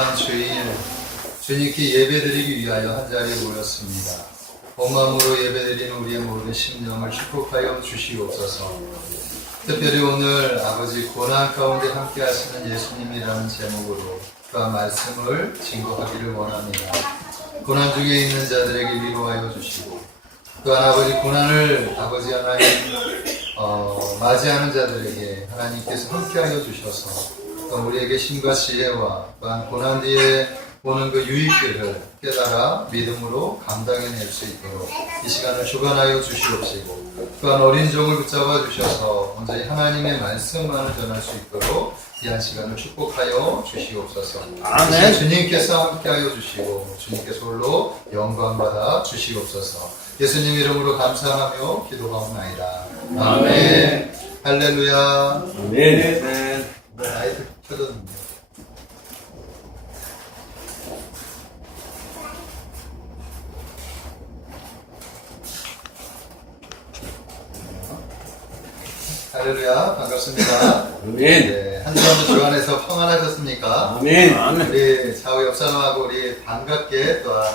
거룩한 주일, 주님께 예배드리기 위하여 한자리에 모였습니다. 온 마음으로 예배드리는 우리의 모든 심령을 축복하여 주시옵소서. 특별히 오늘 아버지 고난 가운데 함께 하시는 예수님이라는 제목으로 또한 말씀을 증거하기를 원합니다. 고난 중에 있는 자들에게 위로하여 주시고, 또한 아버지 고난을 아버지 하나님 맞이하는 자들에게 하나님께서 함께하여 주셔서 또 우리에게 힘과 지혜와 또한 고난 뒤에 오는 그 유익들을 깨달아 믿음으로 감당해낼 수 있도록 이 시간을 주관하여 주시옵시고, 또한 어린 종을 붙잡아 주셔서 온전히 하나님의 말씀만을 전할 수 있도록 귀한 시간을 축복하여 주시옵소서. 아멘. 주님께서 함께하여 주시고 주님께서 홀로 영광받아 주시옵소서. 예수님 이름으로 감사하며 기도하옵나이다. 아멘. 할렐루야. 아멘. 라이트 켜졌는데. 할렐루야. 반갑습니다. 아멘. 네, 한 주간도 주 안에서 평안하셨습니까? 아멘. 우리 좌우 옆사람하고 우리 반갑게 또한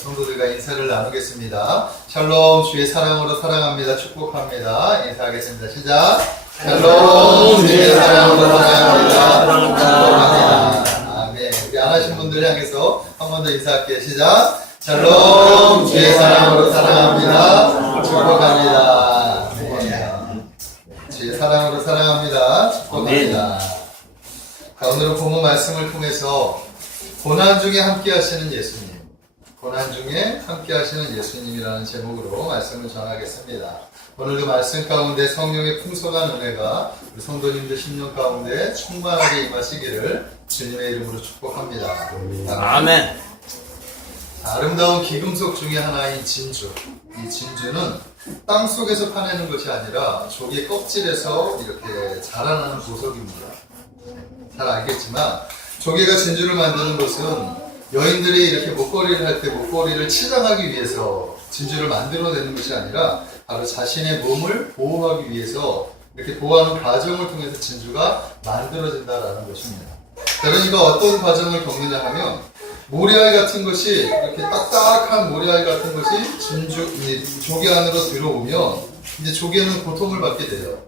성도들과 인사를 나누겠습니다. 샬롬, 주의 사랑으로 사랑합니다. 축복합니다. 인사하겠습니다. 시작. 샬롬, 주의 사랑으로 사랑합니다. 축복합니다. 아멘. 우리 안 하신 분들 향해서 한 번 더 인사할게요. 시작. 샬롬, 주의 사랑으로 사랑합니다. 축복합니다. 네. 주의 사랑으로 사랑합니다. 축복합니다. 자, 오늘은 본문 말씀을 통해서 고난 중에 함께 하시는 예수님, 고난 중에 함께 하시는 예수님이라는 제목으로 말씀을 전하겠습니다. 오늘도 말씀 가운데 성령의 풍성한 은혜가 우리 성도님들 심령 가운데 충만하게 임하시기를 주님의 이름으로 축복합니다. 아멘. 아름다운 기금속 중에 하나인 진주. 이 진주는 땅 속에서 파내는 것이 아니라 조개 껍질에서 이렇게 자라나는 보석입니다. 잘 알겠지만 조개가 진주를 만드는 것은 여인들이 이렇게 목걸이를 할 때 목걸이를 치장하기 위해서 진주를 만들어내는 것이 아니라 바로 자신의 몸을 보호하기 위해서 이렇게 보호하는 과정을 통해서 진주가 만들어진다라는 것입니다. 그러니까 어떤 과정을 겪느냐 하면 모래알 같은 것이 이렇게 딱딱한 모래알 같은 것이 조개 안으로 들어오면 이제 조개는 고통을 받게 돼요.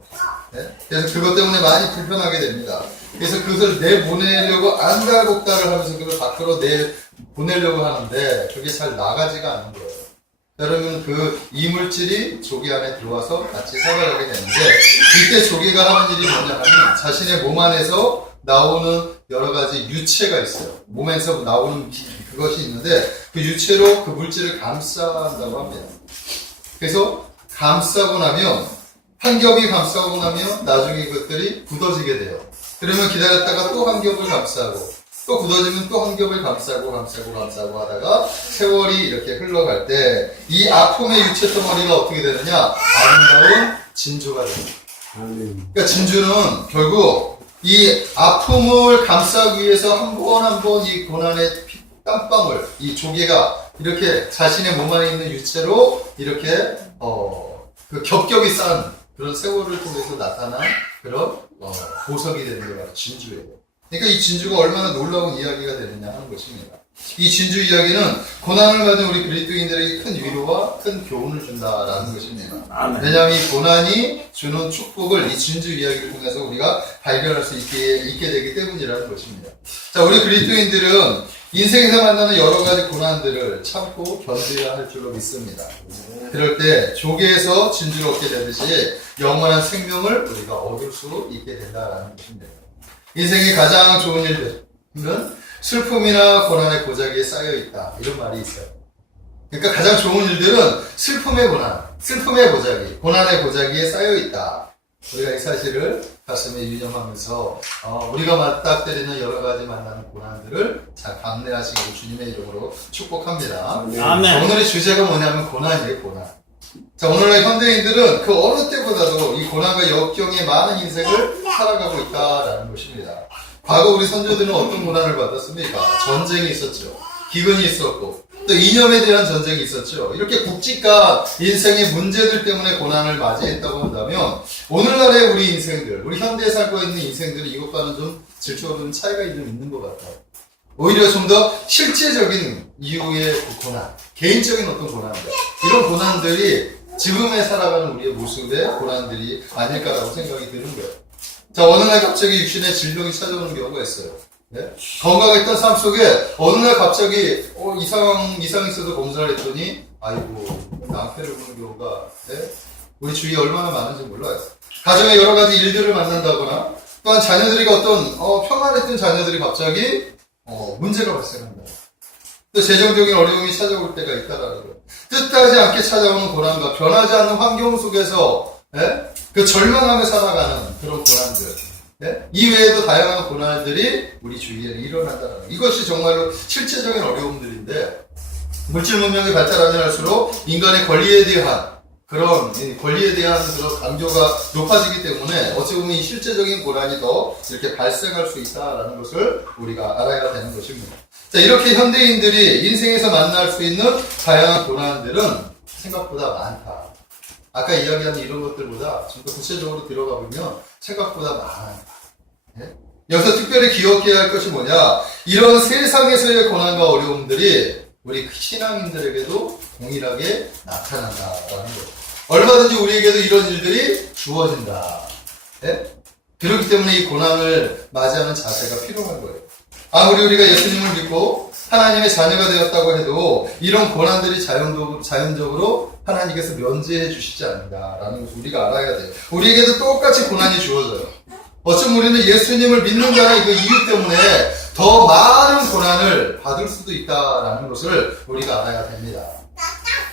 네? 그래서 그것 때문에 많이 불편하게 됩니다. 그래서 그것을 내보내려고 안달복달을 하면서 그걸 밖으로 내보내려고 하는데 그게 잘 나가지가 않는 거예요. 그러면 그 이물질이 조개 안에 들어와서 같이 살아가게 되는데, 이때 조개가 하는 일이 뭐냐 하면 자신의 몸 안에서 나오는 여러 가지 유체가 있어요. 몸에서 나오는 그것이 있는데 그 유체로 그 물질을 감싼다고 합니다. 그래서 감싸고 나면 한 겹이 감싸고 나면 나중에 이것들이 굳어지게 돼요. 그러면 기다렸다가 또 한 겹을 감싸고 또 굳어지면 또 한 겹을 감싸고 하다가 세월이 이렇게 흘러갈 때 이 아픔의 유체 덩어리가 어떻게 되느냐? 아름다운 진주가 됩니다. 그러니까 진주는 결국 이 아픔을 감싸기 위해서 한 번 이 고난의 땀방울, 이 조개가 이렇게 자신의 몸 안에 있는 유체로 이렇게 그 겹겹이 쌓은 그런 세월을 통해서 나타난 그런 보석이 되는 게 바로 진주예요. 그러니까 이 진주가 얼마나 놀라운 이야기가 되느냐 하는 것입니다. 이 진주 이야기는 고난을 받은 우리 그리스도인들에게 큰 위로와 큰 교훈을 준다라는 것입니다. 아멘. 왜냐하면 이 고난이 주는 축복을 이 진주 이야기를 통해서 우리가 발견할 수 있게 되기 때문이라는 것입니다. 자, 우리 그리스도인들은 인생에서 만나는 여러 가지 고난들을 참고 견뎌야 할 줄로 믿습니다. 그럴 때 조개에서 진주를 얻게 되듯이 영원한 생명을 우리가 얻을 수 있게 된다라는 것입니다. 인생의 가장 좋은 일들은 슬픔이나 고난의 고자기에 쌓여있다, 이런 말이 있어요. 그러니까 가장 좋은 일들은 슬픔의 고난, 슬픔의 고자기, 고난의 고자기에 쌓여있다. 우리가 이 사실을 가슴에 유념하면서 우리가 맞닥뜨리는 여러 가지 만나는 고난들을 잘 감내하시고 주님의 이름으로 축복합니다. 아멘. 오늘의 주제가 뭐냐면 고난이에요, 고난. 자, 오늘날 현대인들은 그 어느 때보다도 이 고난과 역경의 많은 인생을 살아가고 있다라는 것입니다. 과거 우리 선조들은 어떤 고난을 받았습니까? 전쟁이 있었죠. 기근이 있었고, 또 이념에 대한 전쟁이 있었죠. 이렇게 굵직한 인생의 문제들 때문에 고난을 맞이했다고 한다면, 오늘날의 우리 인생들, 우리 현대에 살고 있는 인생들은 이것과는 좀 질적으로는 차이가 좀 있는 것 같아요. 오히려 좀 더 실제적인 이유의 그 고난, 개인적인 어떤 고난들, 이런 고난들이 지금에 살아가는 우리의 모습의 고난들이 아닐까라고 생각이 드는 거예요. 자, 어느 날 갑자기 육신의 질병이 찾아오는 경우가 있어요. 네? 건강했던 삶 속에 어느 날 갑자기 이상이 있어서 검사를 했더니 아이고 낭패를 보는 경우가 네? 우리 주위에 얼마나 많은지 몰라요. 가정에 여러 가지 일들을 만난다거나 또한 자녀들이 어떤 평안했던 자녀들이 갑자기 문제가 발생한다. 또 재정적인 어려움이 찾아올 때가 있다라는 거예요. 뜻하지 않게 찾아오는 고난과 변하지 않는 환경 속에서 그 절망하며 살아가는 그런 고난들, 이외에도 다양한 고난들이 우리 주위에 일어난다는 거예요. 이것이 정말로 실제적인 어려움들인데 물질 문명이 발달하면 할수록 인간의 권리에 대한 그런 강조가 높아지기 때문에 어찌 보면 이 실제적인 고난이 더 이렇게 발생할 수 있다라는 것을 우리가 알아야 되는 것입니다. 자, 이렇게 현대인들이 인생에서 만날 수 있는 다양한 고난들은 생각보다 많다. 아까 이야기한 이런 것들보다 좀 더 구체적으로 들어가 보면 생각보다 많다. 여기서 특별히 기억해야 할 것이 뭐냐? 이런 세상에서의 고난과 어려움들이 우리 신앙인들에게도 동일하게 나타난다라는 거예요. 얼마든지 우리에게도 이런 일들이 주어진다. 그렇기 때문에 이 고난을 맞이하는 자세가 필요한 거예요. 아무리 우리가 예수님을 믿고 하나님의 자녀가 되었다고 해도 이런 고난들이 자연적으로 하나님께서 면제해 주시지 않는다라는 것을 우리가 알아야 돼요. 우리에게도 똑같이 고난이 주어져요. 어쩌면 우리는 예수님을 믿는다는 그 이유 때문에 더 많은 고난을 받을 수도 있다라는 것을 우리가 알아야 됩니다.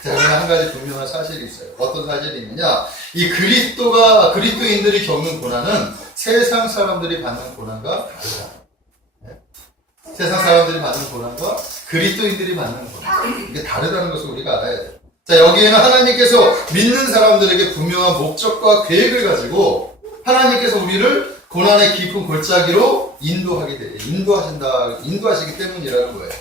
자, 그러나 한 가지 분명한 사실이 있어요. 어떤 사실이 있느냐? 이 그리스도인들이 겪는 고난은 세상 사람들이 받는 고난과 다르다. 세상 사람들이 받는 고난과 그리스도인들이 받는 고난, 이게 다르다는 것을 우리가 알아야 돼요. 자, 여기에는 하나님께서 믿는 사람들에게 분명한 목적과 계획을 가지고 하나님께서 우리를 고난의 깊은 골짜기로 인도하시기 때문이라는 거예요.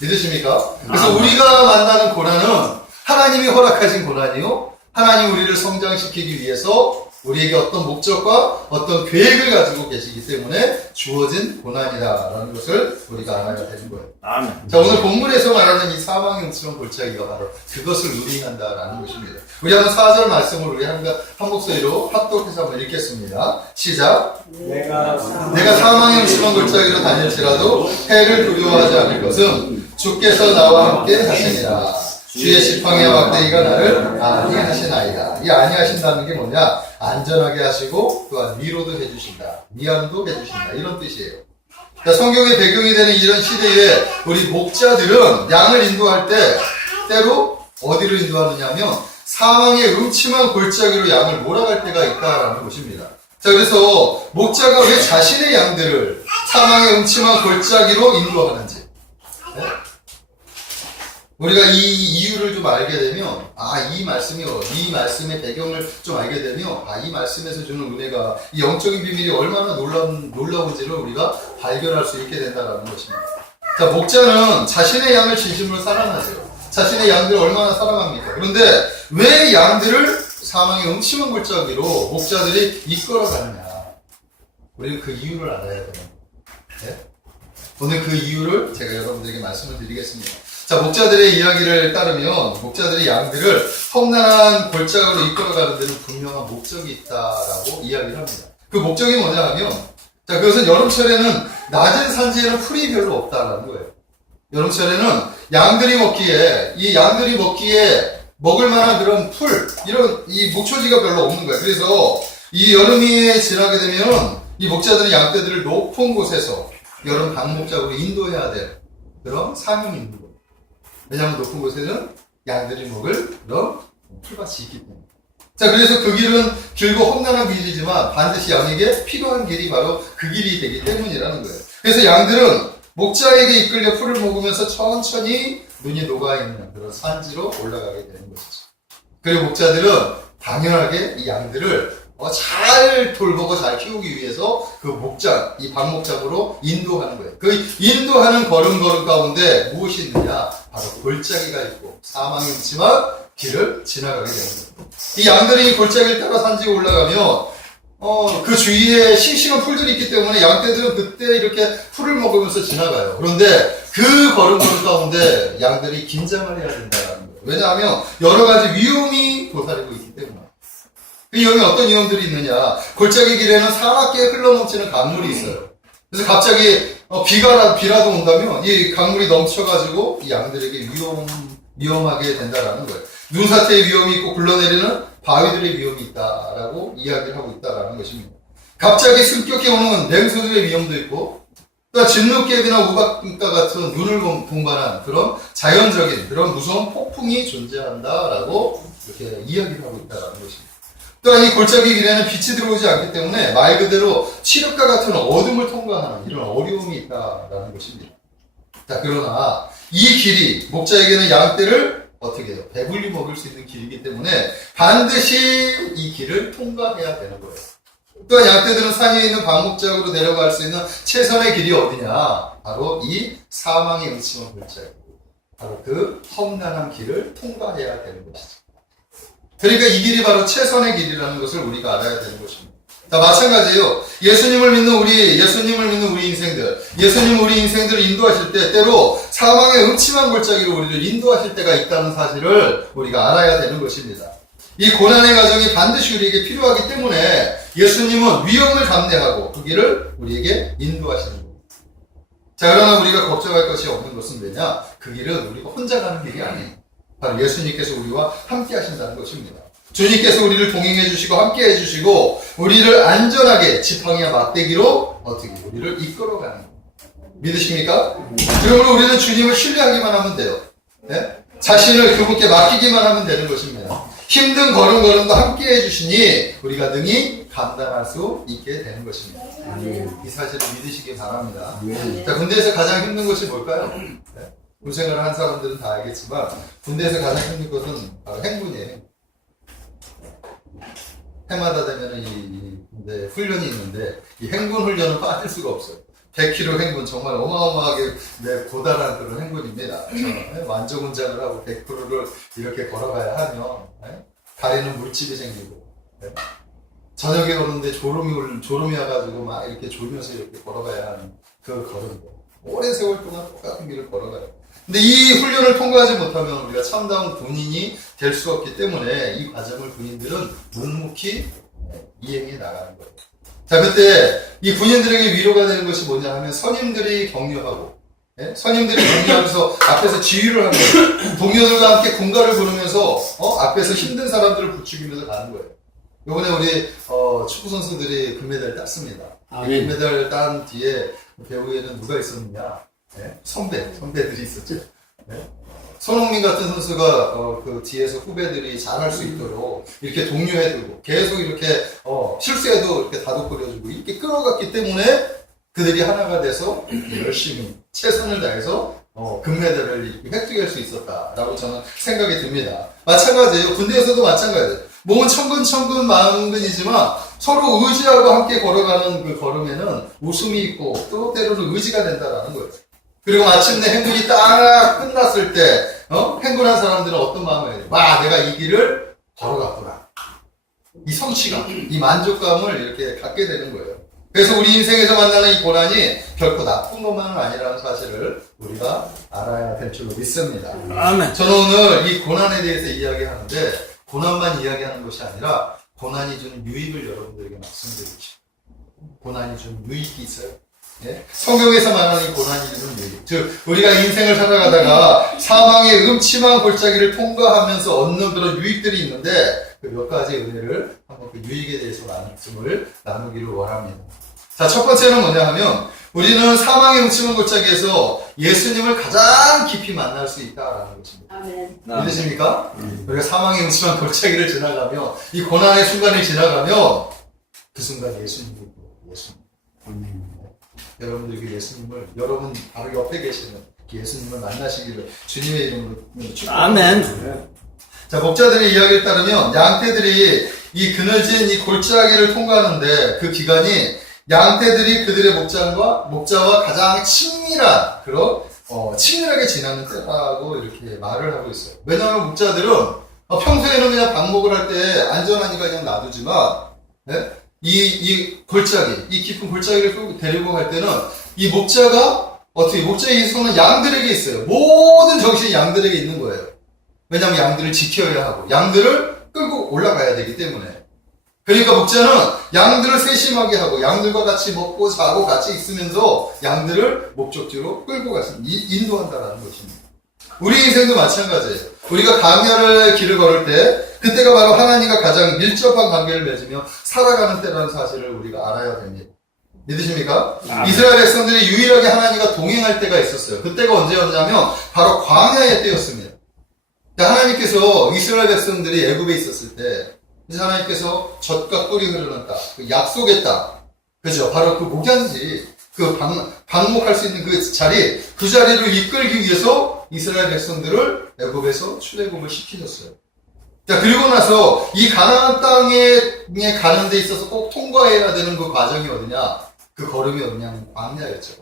믿으십니까? 그래서 우리가 만나는 고난은 하나님이 허락하신 고난이요, 하나님 우리를 성장시키기 위해서 우리에게 어떤 목적과 어떤 계획을 가지고 계시기 때문에 주어진 고난이다라는 것을 우리가 알아야 되는 거예요. 아멘. 자, 오늘 본문에서 말하는 이 사망의 음침한 골짜기가 바로 그것을 의미한다라는 것입니다. 우리 한번 4절 말씀을 우리 한 목소리로 합독해서 한번 읽겠습니다. 시작. 내가 사망의 음침한 골짜기로 다닐지라도 해를 두려워하지 않을 것은 주께서 나와 함께 하시니라. 주의 지팡이와 막대기가 나를 안위하시나이다. 이 안위하신다는 게 뭐냐? 안전하게 하시고 또한 위로도 해주신다. 위안도 해주신다. 이런 뜻이에요. 자, 성경의 배경이 되는 이런 시대에 우리 목자들은 양을 인도할 때 때로 어디로 인도하느냐 하면 사망의 음침한 골짜기로 양을 몰아갈 때가 있다라는 것입니다. 자, 그래서 목자가 왜 자신의 양들을 사망의 음침한 골짜기로 인도하는지, 우리가 이 이유를 좀 알게 되면, 이 말씀의 배경을 좀 알게 되면, 이 말씀에서 주는 은혜가, 이 영적인 비밀이 얼마나 놀라운지를 우리가 발견할 수 있게 된다는 것입니다. 자, 목자는 자신의 양을 진심으로 사랑하세요. 자신의 양들을 얼마나 사랑합니까? 그런데 왜 양들을 사망의 음침한 골짜기로 목자들이 이끌어가느냐? 우리는 그 이유를 알아야 되는 거예요. 오늘 그 이유를 제가 여러분들에게 말씀을 드리겠습니다. 자, 목자들의 이야기를 따르면 목자들이 양들을 험난한 골짜기로 이끌어가는 데는 분명한 목적이 있다라고 이야기를 합니다. 그 목적이 뭐냐 하면, 자, 그것은 여름철에는 낮은 산지에는 풀이 별로 없다라는 거예요. 여름철에는 양들이 먹기에 먹을 만한 그런 풀, 이 목초지가 별로 없는 거예요. 그래서 이 여름이 지나게 되면 이 목자들은 양떼들을 높은 곳에서 여름 방목작으로 인도해야 될 그런 사명이 있는 거예요. 왜냐하면 높은 곳에는 양들이 먹을 그런 풀밭이 있기 때문에. 자, 그래서 그 길은 길고 험난한 길이지만 반드시 양에게 필요한 길이 바로 그 길이 되기 때문이라는 거예요. 그래서 양들은 목자에게 이끌려 풀을 먹으면서 천천히 눈이 녹아있는 그런 산지로 올라가게 되는 것이죠. 그리고 목자들은 당연하게 이 양들을 잘 돌보고 잘 키우기 위해서 그 이 방목장으로 인도하는 거예요. 그 인도하는 걸음걸음 가운데 무엇이 있느냐? 바로 골짜기가 있고 사망이 있지만 길을 지나가게 되는 거예요. 이 양들이 이 골짜기를 따라 산지에 올라가면 그 주위에 싱싱한 풀들이 있기 때문에 양떼들은 그때 이렇게 풀을 먹으면서 지나가요. 그런데 그 걸음걸음 가운데 양들이 긴장을 해야 된다는 거예요. 왜냐하면 여러 가지 위험이 도사리고 있기 때문에. 그 위험이 어떤 위험들이 있느냐. 골짜기 길에는 사납게 흘러넘치는 강물이 있어요. 그래서 갑자기 비라도 온다면 이 강물이 넘쳐가지고 이 양들에게 위험하게 된다라는 거예요. 눈사태의 위험이 있고 굴러내리는 바위들의 위험이 있다라고 이야기를 하고 있다라는 것입니다. 갑자기 습격해 오는 냉소들의 위험도 있고 또 진눈깨비나 우박과 같은 눈을 동반한 그런 자연적인 그런 무서운 폭풍이 존재한다라고 이렇게 이야기를 하고 있다라는 것입니다. 또한 이 골짜기 길에는 빛이 들어오지 않기 때문에 말 그대로 칠흑과 같은 어둠을 통과하는 이런 어려움이 있다라는 것입니다. 자, 그러나 이 길이 목자에게는 양떼를 어떻게 해요? 배불리 먹을 수 있는 길이기 때문에 반드시 이 길을 통과해야 되는 거예요. 또한 양떼들은 산 위에 있는 방목작으로 내려갈 수 있는 최선의 길이 어디냐? 바로 이 사망의 음침한 골짜기. 바로 그 험난한 길을 통과해야 되는 것이죠. 그러니까 이 길이 바로 최선의 길이라는 것을 우리가 알아야 되는 것입니다. 자, 마찬가지예요. 예수님을 믿는 우리 인생들, 예수님 우리 인생들을 인도하실 때 때로 사망의 음침한 골짜기로 우리를 인도하실 때가 있다는 사실을 우리가 알아야 되는 것입니다. 이 고난의 과정이 반드시 우리에게 필요하기 때문에 예수님은 위험을 감내하고 그 길을 우리에게 인도하시는 겁니다. 자, 그러나 우리가 걱정할 것이 없는 것은 뭐냐? 그 길은 우리가 혼자 가는 길이 아니에요. 바로 예수님께서 우리와 함께 하신다는 것입니다. 주님께서 우리를 동행해 주시고 함께 해 주시고 우리를 안전하게 지팡이와 막대기로 어떻게 우리를 이끌어가는 겁니다. 믿으십니까? 그러므로 우리는 주님을 신뢰하기만 하면 돼요. 네? 자신을 그분께 맡기기만 하면 되는 것입니다. 힘든 걸음걸음도 함께 해주시니 우리가 능히 감당할 수 있게 되는 것입니다. 이 사실을 믿으시기 바랍니다. 자, 군대에서 가장 힘든 것이 뭘까요? 네? 군생활을 한 사람들은 다 알겠지만 군대에서 가장 힘든 것은 바로 행군이에요. 해마다 되면 이 군대 훈련이 있는데 이 행군 훈련은 빠질 수가 없어요. 100km 행군 정말 어마어마하게 고단한 그런 행군입니다. 완조군장을 하고 100km를 이렇게 걸어가야 하면 다리는 물집이 생기고 저녁에 오는데 졸음이 와가지고 막 이렇게 졸면서 이렇게 걸어가야 하는 그 걸음들. 오랜 세월 동안 똑같은 길을 걸어가요. 근데 이 훈련을 통과하지 못하면 우리가 참다운 군인이 될 수 없기 때문에 이 과정을 군인들은 묵묵히 이행해 나가는 거예요. 자, 그때 이 군인들에게 위로가 되는 것이 뭐냐 하면 선임들이 격려하고, 선임들이 격려하면서 앞에서 지휘를 하고, 동료들과 함께 군가를 부르면서, 앞에서 힘든 사람들을 부추기면서 가는 거예요. 요번에 우리, 축구 선수들이 금메달을 땄습니다. 금메달을 딴 뒤에 배우에는 누가 있었느냐? 선배들이 있었죠. 손흥민 같은 선수가 그 뒤에서 후배들이 잘할 수 있도록 이렇게 독려해주고 계속 이렇게 실수해도 이렇게 다독거려주고 이렇게 끌어갔기 때문에 그들이 하나가 돼서 열심히 최선을 다해서 금메달을 이렇게 획득할 수 있었다라고 저는 생각이 듭니다. 마찬가지예요. 군대에서도 마찬가지예요. 몸은 천근천근 만근이지만 서로 의지하고 함께 걸어가는 그 걸음에는 웃음이 있고 또 때로는 의지가 된다라는 거예요. 그리고 마침내 행군이 딱 끝났을 때, 행군한 사람들은 어떤 마음을 해요? 와, 내가 이 길을 걸어갔구나. 이 성취감, 이 만족감을 이렇게 갖게 되는 거예요. 그래서 우리 인생에서 만나는 이 고난이 결코 나쁜 것만은 아니라는 사실을 우리가 알아야 될 줄로 믿습니다. 아멘. 저는 오늘 이 고난에 대해서 이야기하는데, 고난만 이야기하는 것이 아니라, 고난이 주는 유익을 여러분들에게 말씀드리고 싶어요. 고난이 주는 유익이 있어요. 성경에서 말하는 이 고난이 주는 유익. 즉, 우리가 인생을 살아가다가 사망의 음침한 골짜기를 통과하면서 얻는 그런 유익들이 있는데, 그 몇 가지 은혜를 한번 그 유익에 대해서 말씀을 나누기를 원합니다. 자, 첫 번째는 뭐냐 하면, 우리는 사망의 음침한 골짜기에서 예수님을 가장 깊이 만날 수 있다라는 것입니다. 아멘. 믿으십니까? 우리가 사망의 음침한 골짜기를 지나가며, 이 고난의 순간을 지나가며, 그 순간 예수님. 여러분들이 예수님을, 여러분 바로 옆에 계시는 예수님을 만나시기를 주님의 이름으로 축복합니다. 아멘. 자, 목자들의 이야기에 따르면 양떼들이 이 그늘진 이 골짜기를 통과하는데 그 기간이 양떼들이 그들의 목자와 가장 친밀한 그런 친밀하게 지나는 때라고 이렇게 말을 하고 있어요. 왜냐하면 목자들은 평소에는 그냥 방목을 할 때 안전하니까 그냥 놔두지만 이 골짜기, 이 깊은 골짜기를 데리고 갈 때는 이 목자가 목자의 손은 양들에게 있어요. 모든 정신이 양들에게 있는 거예요. 왜냐하면 양들을 지켜야 하고 양들을 끌고 올라가야 되기 때문에. 그러니까 목자는 양들을 세심하게 하고 양들과 같이 먹고 자고 같이 있으면서 양들을 목적지로 끌고 가서 인도한다라는 것입니다. 우리 인생도 마찬가지예요. 우리가 광야의 길을 걸을 때 그때가 바로 하나님과 가장 밀접한 관계를 맺으며 살아가는 때라는 사실을 우리가 알아야 됩니다. 믿으십니까? 이스라엘 백성들이 유일하게 하나님과 동행할 때가 있었어요. 그때가 언제였냐면 바로 광야의 때였습니다. 하나님께서 이스라엘 백성들이 애굽에 있었을 때 이제 하나님께서 젖과 꿀이 흐르는 땅, 그 약속의 땅, 그죠? 바로 그 목양지, 그 방목할 수 있는 그 자리, 그 자리를 이끌기 위해서 이스라엘 백성들을 애굽에서 출애굽을 시키셨어요. 자, 그리고 나서 이 가나안 땅에 가는 데 있어서 꼭 통과해야 되는 그 과정이 어디냐? 그 걸음이 어디냐면 광야였죠.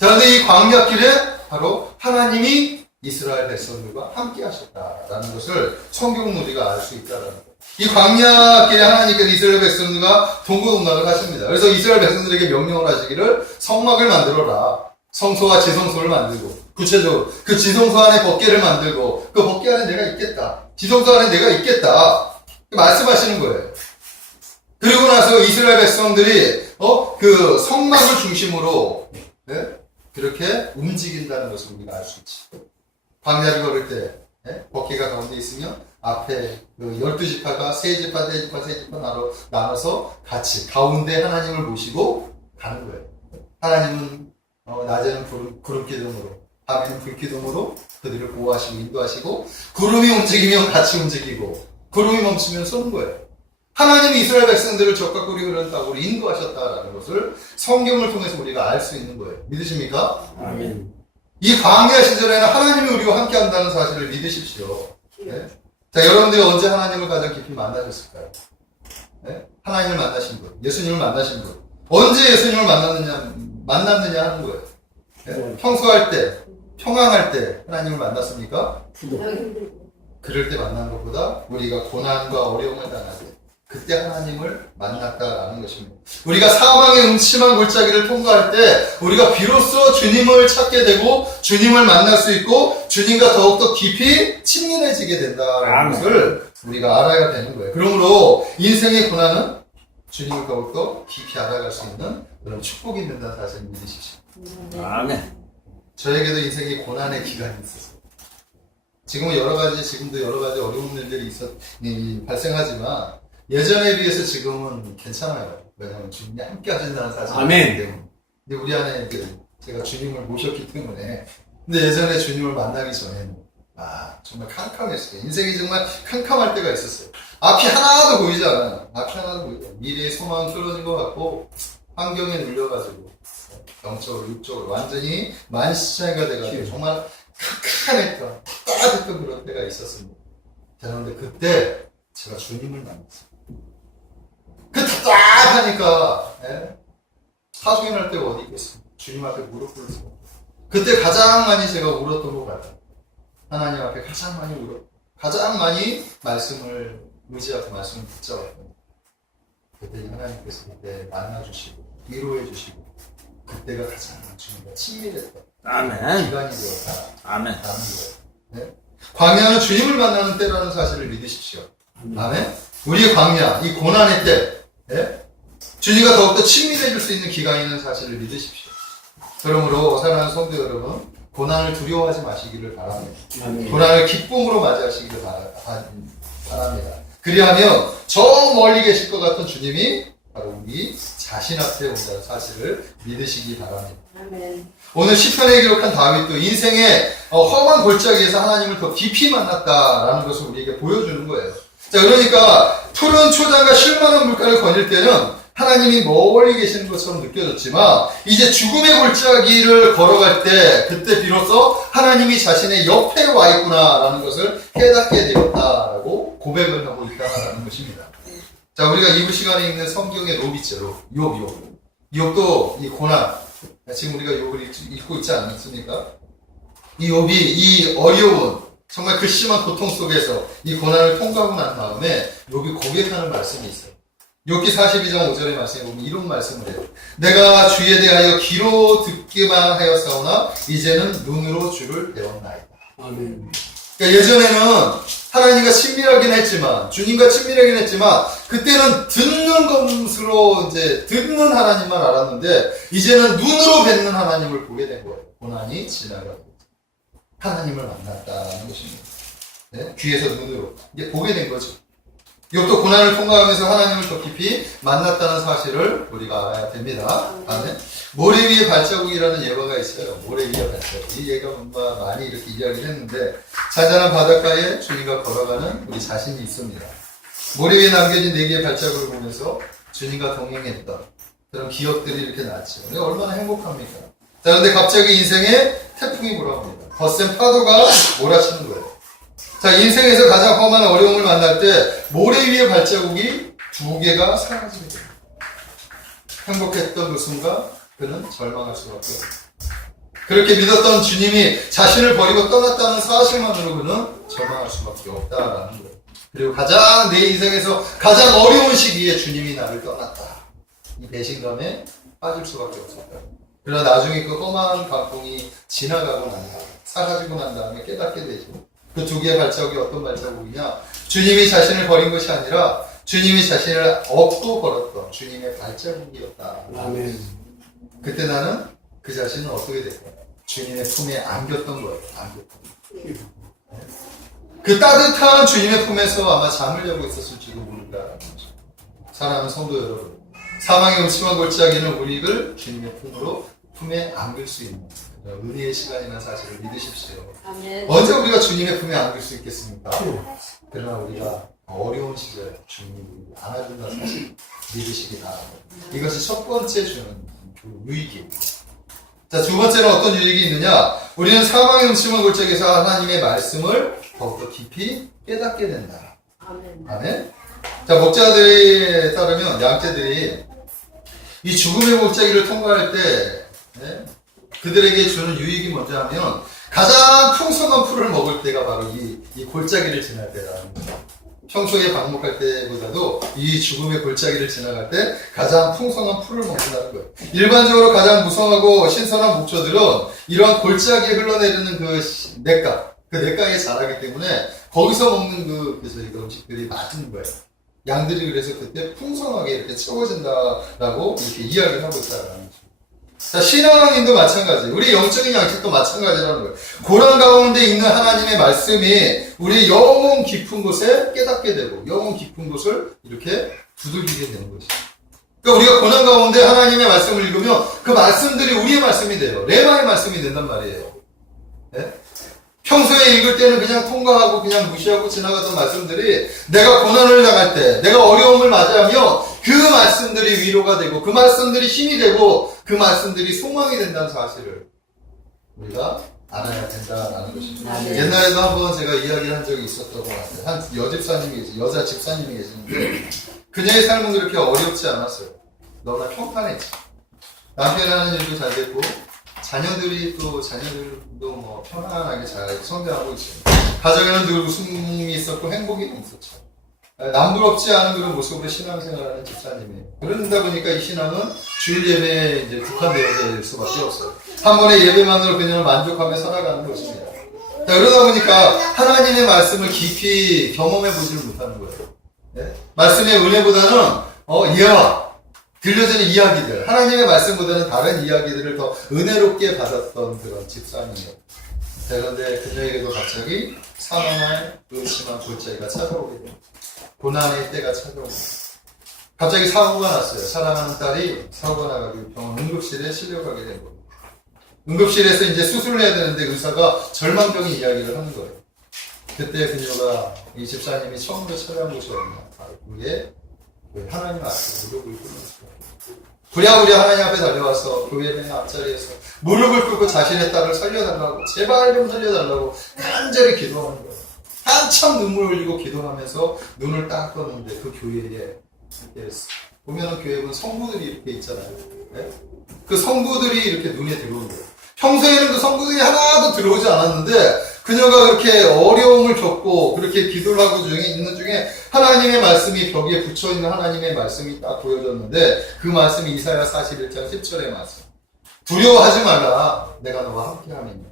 자, 근데 이 광야길에 바로 하나님이 이스라엘 백성들과 함께 하셨다라는 것을 성경은 우리가 알 수 있다라는 거예요. 이 광야길에 하나님께서 이스라엘 백성들과 동고동락을 하십니다. 그래서 이스라엘 백성들에게 명령을 하시기를 성막을 만들어라. 성소와 지성소를 만들고, 구체적으로 그 지성소 안에 법궤를 만들고 그 법궤 안에 내가 있겠다. 지성소 안에 내가 있겠다. 말씀하시는 거예요. 그리고 나서 이스라엘 백성들이 그 성막을 중심으로 그렇게 움직인다는 것을 우리가 알 수 있지. 광야를 걸을 때 법궤가 가운데 있으면 앞에 그 12지파가 세 지파, 네 지파, 세 지파 나눠서 같이 가운데 하나님을 모시고 가는 거예요. 하나님은 낮에는 구름 기둥으로, 밤에는 불 기둥으로 그들을 보호하시고 인도하시고, 구름이 움직이면 같이 움직이고 구름이 멈추면 쏘는 거예요. 하나님이 이스라엘 백성들을 적과 꿀이 흐르는 땅으로 인도하셨다라는 것을 성경을 통해서 우리가 알 수 있는 거예요. 믿으십니까? 아멘. 이 광야 시절에는 하나님이 우리와 함께 한다는 사실을 믿으십시오. 네? 자, 여러분들이 언제 하나님을 가장 깊이 만나셨을까요? 네? 하나님을 만나신 분, 예수님을 만나신 분. 언제 예수님을 만났느냐 하는 거예요. 네? 평소할 때, 평안할 때 하나님을 만났습니까? 그럴 때 만난 것보다 우리가 고난과 어려움을 당할 때 그때 하나님을 만났다라는 것입니다. 우리가 사망의 음침한 골짜기를 통과할 때 우리가 비로소 주님을 찾게 되고 주님을 만날 수 있고 주님과 더욱더 깊이 친밀해지게 된다는 것을 우리가 알아야 되는 거예요. 그러므로 인생의 고난은 주님을 더욱더 깊이 알아갈 수 있는 그런 축복이 된다는 사실을 믿으십시오. 아멘. 저에게도 인생의 고난의 기간이 있었어요. 지금도 여러 가지 어려운 일들이 발생하지만 예전에 비해서 지금은 괜찮아요. 왜냐하면 주님이 함께 하신다는 사실이기 아멘. 때문에. 근데 우리 안에 제가 주님을 모셨기 때문에. 근데 예전에 주님을 만나기 전에는 정말 캄캄했어요. 인생이 정말 캄캄할 때가 있었어요. 앞이 하나도 보이지 않아요. 미래의 소망은 틀어진 것 같고 환경에 눌려가지고 영적으로 육적으로 완전히 만시창이가 돼가지고 정말 캄캄했던 따뜻했던 그런 때가 있었습니다. 그런데 그때 제가 주님을 만났어요. 그 답답하니까 사소연할 때가 어디 있겠습니까? 주님 앞에 무릎 꿇었어요. 그때 가장 많이 제가 울었던 것 같아요. 하나님 앞에 가장 많이 말씀을 의지하고 말씀을 붙잡았던 그때 하나님께서 그때 만나주시고 위로해주시고 그때가 가장 주님과 친밀했던 아멘. 기간이 되었다. 아멘. 광야는 주님을 만나는 때라는 사실을 믿으십시오. 아멘. 우리의 광야, 이 고난의 때, 주님과 더욱더 친밀해질 수 있는 기간이라는 사실을 믿으십시오. 그러므로 사랑하는 성도 여러분, 고난을 두려워하지 마시기를 바랍니다. 고난을 기쁨으로 맞이하시기를 바랍니다. 그리하면 저 멀리 계실 것 같은 주님이 바로 우리 자신 앞에 온다는 사실을 믿으시기 바랍니다. 아멘. 오늘 시편에 기록한 다윗도 인생의 험한 골짜기에서 하나님을 더 깊이 만났다라는 것을 우리에게 보여주는 거예요. 자, 그러니까 푸른 초장과 실만한 물가를 거닐 때는 하나님이 멀리 계시는 것처럼 느껴졌지만 이제 죽음의 골짜기를 걸어갈 때 그때 비로소 하나님이 자신의 옆에 와 있구나라는 것을 깨닫게 되었다라고 고백을 하고 있다라는 것입니다. 자, 우리가 이부 시간에 읽는 성경의 욥 있죠. 욥도 이 고난, 지금 우리가 욥을 읽고 있지 않습니까? 이 욥이 이 어려운 정말 그 심한 고통 속에서 이 고난을 통과하고 난 다음에 욥이 고백하는 말씀이 있어요. 욥기 42장 5절의 말씀에 보면 이런 말씀을 해요. 내가 주에 대하여 귀로 듣기만 하였사오나 이제는 눈으로 주를 배웠나이다. 아멘. 그러니까 예전에는 하나님과 친밀하긴 했지만, 주님과 친밀하긴 했지만, 그때는 듣는 것으로 이제 듣는 하나님만 알았는데, 이제는 눈으로 뵙는 하나님을 보게 된 거예요. 고난이 지나가고 하나님을 만났다는 것입니다. 네? 귀에서 눈으로 이제 보게 된 거죠. 이것도 고난을 통과하면서 하나님을 더 깊이 만났다는 사실을 우리가 알아야 됩니다. 다음에 모래 위에 발자국이라는 예화가 있어요. 모래 위에 발자국. 이 예가 많이 이렇게 이야기를 했는데 잔잔한 바닷가에 주님과 걸어가는 우리 자신이 있습니다. 모래 위에 남겨진 4개의 발자국을 보면서 주님과 동행했던 그런 기억들이 이렇게 났죠. 우리가 얼마나 행복합니까? 자, 그런데 갑자기 인생에 태풍이 몰아옵니다. 거센 파도가 몰아치는 거예요. 자, 인생에서 가장 험한 어려움을 만날 때 모래 위의 발자국이 2개가 사라지게 됩니다. 행복했던 그 순간 그는 절망할 수밖에 없어요. 그렇게 믿었던 주님이 자신을 버리고 떠났다는 사실만으로 그는 절망할 수밖에 없다라는 거예요. 그리고 가장 내 인생에서 가장 어려운 시기에 주님이 나를 떠났다. 이 배신감에 빠질 수밖에 없었다. 그러나 나중에 그 험한 강풍이 지나가고 난 다음에 사라지고 난 다음에 깨닫게 되죠. 그 2개의 발자국이 어떤 발자국이냐? 주님이 자신을 버린 것이 아니라 주님이 자신을 업고 걸었던 주님의 발자국이었다. 아멘. 그때 나는 그 자신은 어떻게 될까요? 주님의 품에 안겼던 거예요. 안겼던 거예요. 그 따뜻한 주님의 품에서 아마 잠을 자고 있었을지도 모른다라는 거죠. 사랑하는 성도 여러분, 사망의 음침한 골짜기는 우리를 주님의 품에 안길 수 있는 은혜의 시간이라는 사실을 믿으십시오. 아멘. 언제 우리가 주님의 품에 안길 수 있겠습니까? 그러나 우리가 어려운 시절 주님이 우리를 안아준다는 사실 믿으시기 바랍니다. 이것이 첫 번째 주는 유익입니다. 자, 2번째는 어떤 유익이 있느냐? 우리는 사망의 음침한 골짜기에서 하나님의 말씀을 더욱더 깊이 깨닫게 된다. 아멘. 아멘. 자, 목자들에 따르면 양떼들이 이 죽음의 골짜기를 통과할 때 그들에게 주는 유익이 뭔지 하면 가장 풍성한 풀을 먹을 때가 바로 이 골짜기를 지날 때라는 거예요. 평소에 방목할 때보다도 이 죽음의 골짜기를 지나갈 때 가장 풍성한 풀을 먹는다는 거예요. 일반적으로 가장 무성하고 신선한 목초들은 이러한 골짜기에 흘러내리는 그 냇가에 자라기 때문에 거기서 먹는 그래서 이 음식들이 맞는 거예요. 양들이 그래서 그때 풍성하게 이렇게 채워진다라고 이렇게 이야기를 하고 있다는 거죠. 자, 신앙인도 마찬가지. 우리 영적인 양식도 마찬가지라는 거예요. 고난 가운데 있는 하나님의 말씀이 우리 영혼 깊은 곳에 깨닫게 되고 영혼 깊은 곳을 이렇게 두들기게 되는 것이죠. 그러니까 우리가 고난 가운데 하나님의 말씀을 읽으면 그 말씀들이 우리의 말씀이 돼요. 레마의 말씀이 된단 말이에요. 네? 평소에 읽을 때는 그냥 통과하고 그냥 무시하고 지나가던 말씀들이 내가 고난을 당할 때, 내가 어려움을 맞이하며 그 말씀들이 위로가 되고 그 말씀들이 힘이 되고 그 말씀들이 소망이 된다는 사실을 우리가 알아야 된다라는 것입니다. 네. 옛날에도 한번 제가 이야기를 한 적이 있었던 것 같아요. 한 여자 집사님이 계시는데 그녀의 삶은 그렇게 어렵지 않았어요. 너무나 평탄했지. 남편이 하는 일도 잘 됐고 자녀들도 뭐 편안하게 잘 성장하고 있습니다. 가정에는 늘 웃음이 있었고 행복이 있었죠. 남부럽지 않은 그런 모습으로 신앙생활하는 집사님이에요. 그러다 보니까 이 신앙은 주일 예배에 이제 국한되어져 있을 수밖에 없어요. 한 번의 예배만으로 그녀는 만족하며 살아가는 것입니다. 자, 그러다 보니까 하나님의 말씀을 깊이 경험해 보지를 못하는 거예요. 네? 말씀의 은혜보다는 들려지는 이야기들, 하나님의 말씀보다는 다른 이야기들을 더 은혜롭게 받았던 그런 집사님이에요. 그런데 그녀에게도 갑자기 사망할 음침한 골짜기가 찾아오게 됩니다. 고난의 때가 찾아옵니다. 갑자기 사고가 났어요. 사랑하는 딸이 사고가 나가지고 병원 응급실에 실려가게 된 겁니다. 응급실에서 이제 수술을 해야 되는데 의사가 절망적인 이야기를 하는 거예요. 그때 그녀가 이 집사님이 처음으로 찾아온 곳이 어디냐? 바로 그게 하나님 앞에 무릎을 꿇는 거예요. 부랴부랴 하나님 앞에 달려와서 교회 맨 앞자리에서 무릎을 꿇고 자신의 딸을 살려달라고, 제발 좀 살려달라고 간절히 기도하는 거예요. 한참 눈물을 흘리고 기도하면서 눈을 딱 떴는데 그 교회에 이렇게 보면은 교회 보면 성부들이 이렇게 있잖아요. 네? 그 성부들이 이렇게 눈에 들어온 거예요. 평소에는 그 성부들이 하나도 들어오지 않았는데 그녀가 그렇게 어려움을 겪고 그렇게 기도를 하고 있는 중에 하나님의 말씀이 벽에 붙여있는 하나님의 말씀이 딱 보여졌는데 그 말씀이 이사야 41장 10절의 말씀. 두려워하지 말라. 내가 너와 함께 함이니라.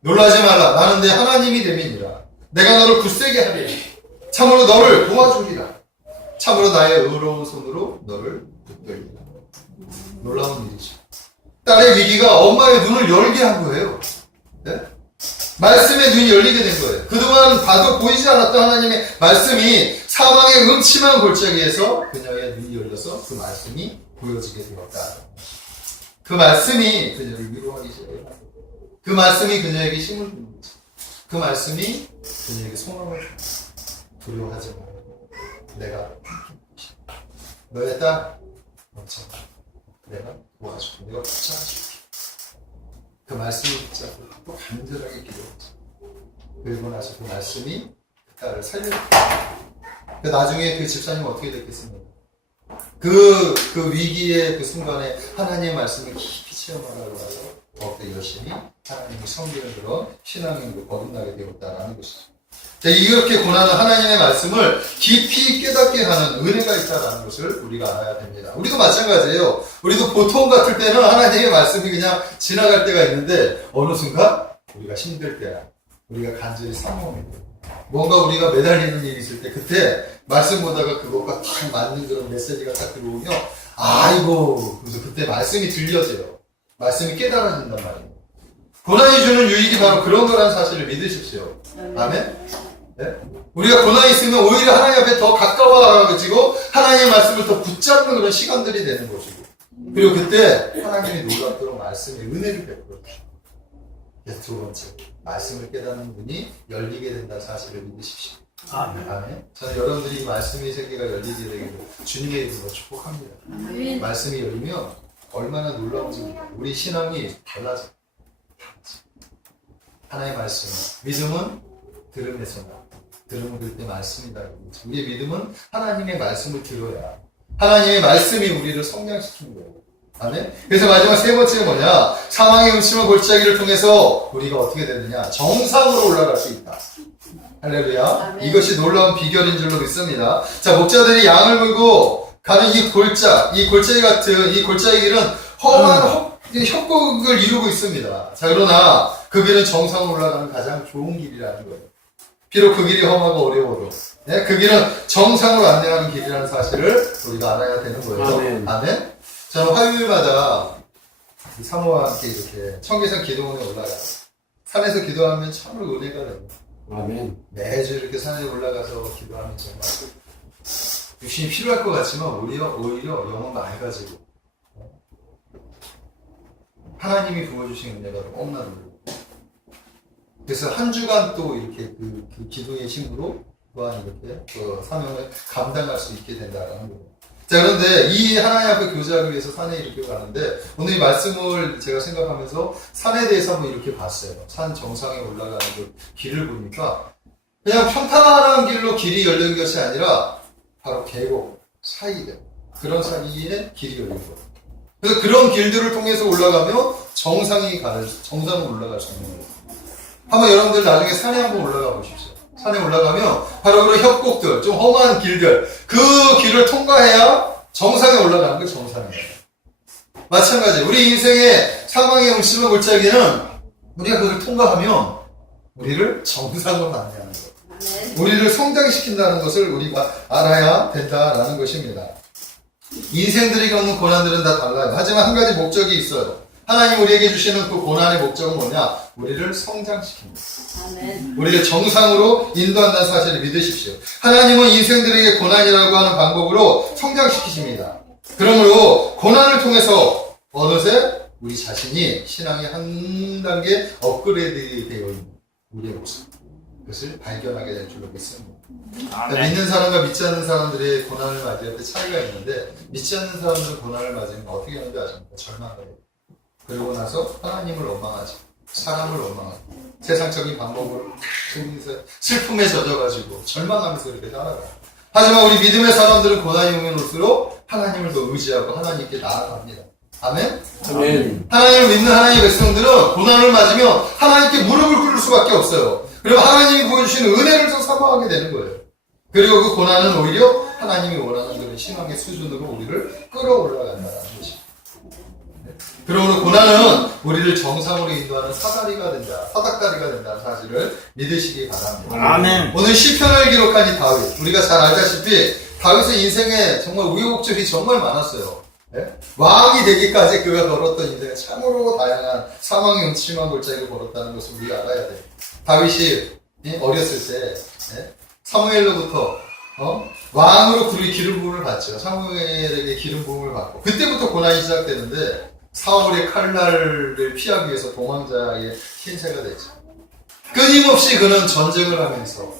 놀라지 말라. 나는 내 하나님이 됨이니라. 내가 너를 굳세게 하리라. 참으로 너를 도와주리라. 참으로 나의 의로운 손으로 너를 붙들리라. 놀라운 일이죠. 딸의 위기가 엄마의 눈을 열게 한 거예요. 네? 말씀의 눈이 열리게 된 거예요. 그동안 봐도 보이지 않았던 하나님의 말씀이 사망의 음침한 골짜기에서 그녀의 눈이 열려서 그 말씀이 보여지게 되었다. 그 말씀이 그녀를 위로하기 시작해요. 그 말씀이 그녀에게 힘을 주는 거죠. 그 말씀이 그녀에게 소망을 줍니다. 두려워하지 말고 내가 너의 딸 걱정 내가 도와줄게. 내가 붙잡아줄게. 그 말씀을 붙잡고 또 간절하게 기도했죠. 그리고 나서 그 말씀이 그 딸을 살려줬어요. 나중에 그 집사님은 어떻게 됐겠습니까? 그 위기의 그 순간에 하나님의 말씀을 깊이 체험하라고 해서 더욱더 열심히 하나님이 섬기는 그런 신앙인으로 거듭나게 되었다라는 것이죠. 이렇게 고난은 하나님의 말씀을 깊이 깨닫게 하는 은혜가 있다는 것을 우리가 알아야 됩니다. 우리도 마찬가지예요. 우리도 보통 같을 때는 하나님의 말씀이 그냥 지나갈 때가 있는데 어느 순간 우리가 힘들 때야. 우리가 간절히 사모하게 돼요. 뭔가 우리가 매달리는 일이 있을 때 그때 말씀 보다가 그것과 딱 맞는 그런 메시지가 딱 들어오면 아이고 그래서 그때 말씀이 들려져요. 말씀이 깨달아진단 말이에요. 고난이 주는 유익이 바로 그런 거라는 사실을 믿으십시오. 아멘? 네? 우리가 고난이 있으면 오히려 하나님 앞에 더 가까워지고 하나님의 말씀을 더 붙잡는 그런 시간들이 되는 것이고 그리고 그때 하나님이 놀랍도록 말씀의 은혜를 베풀어 주십니다. 두 번째, 말씀을 깨닫는 눈이 열리게 된다는 사실을 믿으십시오. 아멘. 저는 여러분들이 이 말씀의 세계가 열리게 되기를 주님의 이름으로 축복합니다. 말씀이 열리면 얼마나 놀라운지 우리 신앙이 달라져요. 하나님의 말씀, 믿음은 들음에서 나. 들음을 들을 때 말씀이다. 우리의 믿음은 하나님의 말씀을 들어야 하나님의 말씀이 우리를 성장시키는 거예요. 아멘. 그래서 마지막 세 번째는 뭐냐? 사망의 음침한 골짜기를 통해서 우리가 어떻게 되느냐? 정상으로 올라갈 수 있다. 할렐루야. 아멘. 이것이 놀라운 비결인 줄로 믿습니다. 자, 목자들이 양을 물고 가는 이 골짜기 같은 이 골짜기는 험한 협곡을 이루고 있습니다. 자, 그러나 그 길은 정상으로 올라가는 가장 좋은 길이라는 거예요. 비록 그 길이 험하고 어려워도 네? 그 길은 정상으로 안내하는 길이라는 사실을 우리가 알아야 되는 거예요. 아멘. 아멘? 저는 화요일마다 사모와 함께 이렇게 청계산 기도원에 올라가요. 산에서 기도하면 참으로 은혜가 됩니다. 아멘. 매주 이렇게 산에 올라가서 기도하면 정말 욕심이 필요할 것 같지만 오히려 영혼 맑아지고 하나님이 부어주신 은혜가 너무나 놀라요. 그래서 한 주간 또 이렇게 그 기도의 힘으로 또한 이렇게 그 사명을 감당할 수 있게 된다는 거예요. 자, 그런데 이 하나님 앞에 교제하기 위해서 산에 이렇게 가는데 오늘 이 말씀을 제가 생각하면서 산에 대해서 한번 이렇게 봤어요. 산 정상에 올라가는 그 길을 보니까 그냥 평탄한 길로 길이 열린 것이 아니라 바로 계곡 사이에 그런 사이에 길이 열린 거예요. 그래서 그런 길들을 통해서 올라가면 정상으로 올라갈 수 있는 거예요. 한번 여러분들 나중에 산에 한번 올라가 보십시오. 산에 올라가면 바로 그런 협곡들, 좀 험한 길들, 그 길을 통과해야 정상에 올라가는 게 정상이에요. 마찬가지, 우리 인생의 사망의 음침한 골짜기는 우리가 그걸 통과하면 우리를 정상으로 안내하는 거예요. 우리를 성장시킨다는 것을 우리가 알아야 된다라는 것입니다. 인생들이 겪는 고난들은 다 달라요. 하지만 한 가지 목적이 있어요. 하나님 우리에게 주시는 그 고난의 목적은 뭐냐? 우리를 성장시킵니다. 아멘. 우리를 정상으로 인도한다는 사실을 믿으십시오. 하나님은 인생들에게 고난이라고 하는 방법으로 성장시키십니다. 그러므로 고난을 통해서 어느새 우리 자신이 신앙의 한 단계 업그레이드 되어 있는 우리의 모습, 그것을 발견하게 될 줄로 믿습니다. 믿는 사람과 믿지 않는 사람들의 고난을 맞이할 때 차이가 있는데 믿지 않는 사람들은 고난을 맞으면 어떻게 하는지 아십니까? 절망해요. 그러고 나서 하나님을 원망하지, 사람을 원망하지, 세상적인 방법으로 슬픔에 젖어가지고 절망하면서 이렇게 살아가요. 하지만 우리 믿음의 사람들은 고난이 오면 올수록 하나님을 더 의지하고 하나님께 나아갑니다. 아멘? 아멘. 하나님을 믿는 하나님의 백성들은 고난을 맞으면 하나님께 무릎을 꿇을 수밖에 없어요. 그리고 하나님이 보여주시는 은혜를 더 사모하게 되는 거예요. 그리고 그 고난은 오히려 하나님이 원하는 그런 신앙의 수준으로 우리를 끌어올라간다는 것입니다. 그러므로 고난은 우리를 정상으로 인도하는 사다리가 된다, 사닥다리가 된다는 사실을 믿으시기 바랍니다. 아멘. 오늘 시편을 기록한 이 다윗, 우리가 잘 알다시피 다윗의 인생에 정말 우여곡절이 정말 많았어요. 왕이 되기까지 그가 걸었던 인생에 참으로 다양한 사망의 음침한 골짜기를 걸었다는 것을 우리가 알아야 돼요. 다윗이 어렸을 때 사무엘로부터 왕으로 그의 기름 부음을 받죠. 사무엘에게 기름 부음을 받고 그때부터 고난이 시작되는데 사울의 칼날을 피하기 위해서 도망자의 신세가 되죠. 끊임없이 그는 전쟁을 하면서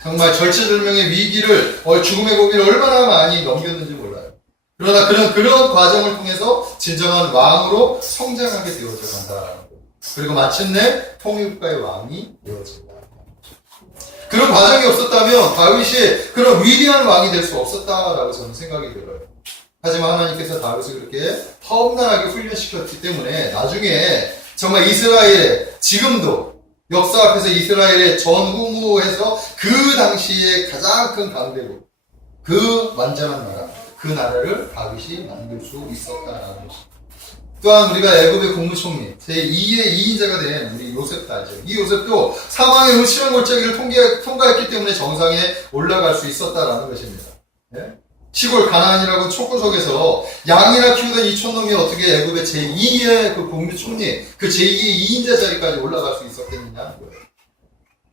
정말 절체절명의 위기를 죽음의 고비를 얼마나 많이 넘겼는지 몰라요. 그러나 그는 그런 과정을 통해서 진정한 왕으로 성장하게 되어져 간다라는 거예요. 그리고 마침내 통일국가의 왕이 되어진다. 그런 과정이 없었다면 다윗이 그런 위대한 왕이 될 수 없었다라고 저는 생각이 들어요. 하지만 하나님께서 다윗을 그렇게 험난하게 훈련시켰기 때문에 나중에 정말 이스라엘에 지금도 역사 앞에서 이스라엘의 전후무해서 그 당시에 가장 큰 강대국, 그 완전한 나라, 그 나라를 다윗이 만들 수 있었다라는 것입니다. 또한 우리가 애굽의 국무총리 제2의 2인자가 된 우리 요셉도 알죠. 이 요셉도 사망의 음침한 골짜기를 통과했기 때문에 정상에 올라갈 수 있었다라는 것입니다. 시골 가나안이라고 촉구석에서 양이나 키우던 이 촌놈이 어떻게 애굽의 제2의 그 국무총리, 그 제2의 2인자 자리까지 올라갈 수 있었겠느냐 하는 거예요.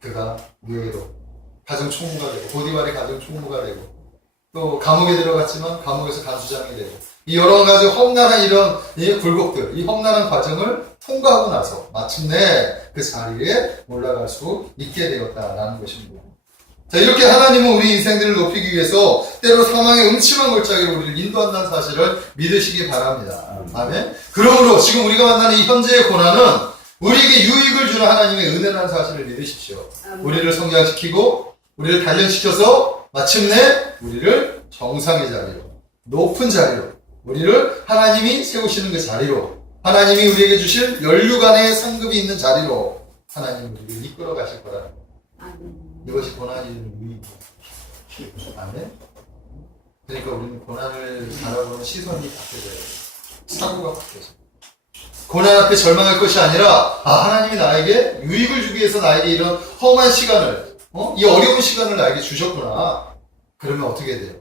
그가 우리에게도 가정 총무가 되고 보디발의 가정 총무가 되고 또 감옥에 들어갔지만 감옥에서 간수장이 되고 이 여러 가지 험난한 이런 굴곡들, 이 험난한 과정을 통과하고 나서 마침내 그 자리에 올라갈 수 있게 되었다라는 것입니다. 자, 이렇게 하나님은 우리 인생들을 높이기 위해서 때로 사망의 음침한 골짜기로 우리를 인도한다는 사실을 믿으시기 바랍니다. 아멘. 그러므로 지금 우리가 만나는 이 현재의 고난은 우리에게 유익을 주는 하나님의 은혜라는 사실을 믿으십시오. 우리를 성장시키고 우리를 단련시켜서 마침내 우리를 정상의 자리로, 높은 자리로, 우리를 하나님이 세우시는 그 자리로, 하나님이 우리에게 주실 연류간의 상급이 있는 자리로 하나님이 우리를 이끌어 가실 거라는 것. 이것이 고난이 주는 유익이에요. 아멘. 그러니까 우리는 고난을 바라보는 시선이 바뀌어져요. 사고가 바뀌어져요. 고난 앞에 절망할 것이 아니라 하나님이 나에게 유익을 주기 위해서 나에게 이런 험한 시간을 이 어려운 시간을 나에게 주셨구나. 그러면 어떻게 돼요?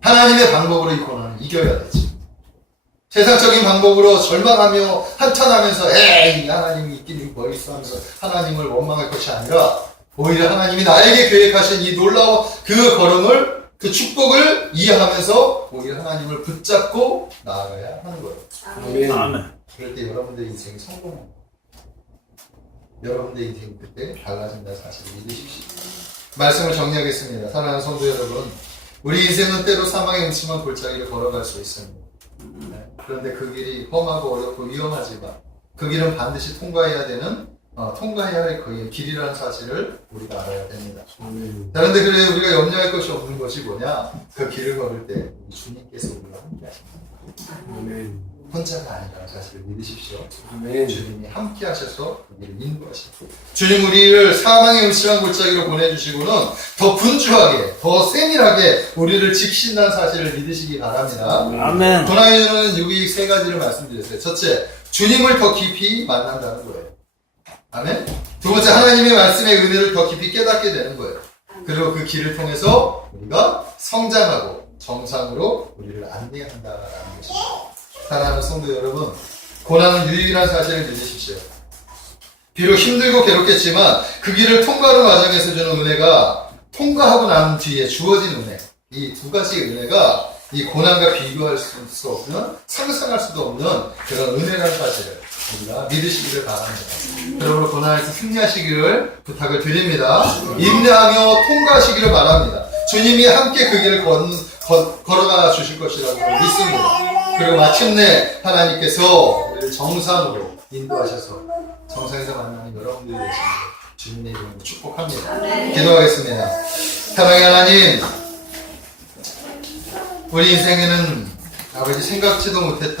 하나님의 방법으로 이 고난을 이겨야 되지. 세상적인 방법으로 절망하며 한탄하면서 에이 하나님이 있긴 뭐 있어 하면서 하나님을 원망할 것이 아니라 오히려 하나님이 나에게 계획하신 이 놀라운 그 걸음을, 그 축복을 이해하면서 오히려 하나님을 붙잡고 나아가야 하는 거예요. 아멘. 그럴 때 여러분들의 인생이 성공합니다. 여러분들의 인생이 그때 달라진다는 사실을 믿으십시오. 말씀을 정리하겠습니다. 사랑하는 성도 여러분, 우리 인생은 때로 사망의 음침한 골짜기를 걸어갈 수 있습니다. 그런데 그 길이 험하고 어렵고 위험하지만 그 길은 반드시 통과해야 되는 통과해야 할 그 길이라는 사실을 우리가 알아야 됩니다. 그런데 그래 우리가 염려할 것이 없는 것이 뭐냐? 그 길을 걸을 때 주님께서 우리와 함께 하십니다. 혼자가 아니라는 사실을 믿으십시오. 주님이 함께 하셔서 그 길을 인도하십니다. 주님 우리를 사망의 음침한 골짜기로 보내주시고는 더 분주하게, 더 세밀하게 우리를 지키신다는 사실을 믿으시기 바랍니다. 아멘. 고난에는 여기 세 가지를 말씀드렸어요. 첫째, 주님을 더 깊이 만난다는 거예요. 아멘. 두 번째, 하나님의 말씀의 은혜를 더 깊이 깨닫게 되는 거예요. 그리고 그 길을 통해서 우리가 성장하고 정상으로 우리를 안내한다는 것입니다. 사랑하는 성도 여러분, 고난은 유익이라는 사실을 믿으십시오. 비록 힘들고 괴롭겠지만 그 길을 통과하는 과정에서 주는 은혜가 통과하고 난 뒤에 주어진 은혜, 이 두 가지 은혜가 이 고난과 비교할 수 없는, 상상할 수도 없는 그런 은혜라는 사실을 우리가 믿으시기를 바랍니다. 그러므로 고난에서 승리하시기를 부탁을 드립니다. 인내하며 통과하시기를 바랍니다. 주님이 함께 그 길을 걸어가 주실 것이라고 믿습니다. 그리고 마침내 하나님께서 우리를 정상으로 인도하셔서 정상에서 만나는 여러분들이 되시는 주님의 이름으로 축복합니다. 기도하겠습니다. 사랑의 하나님, 우리 인생에는 아버지 생각지도 못했다.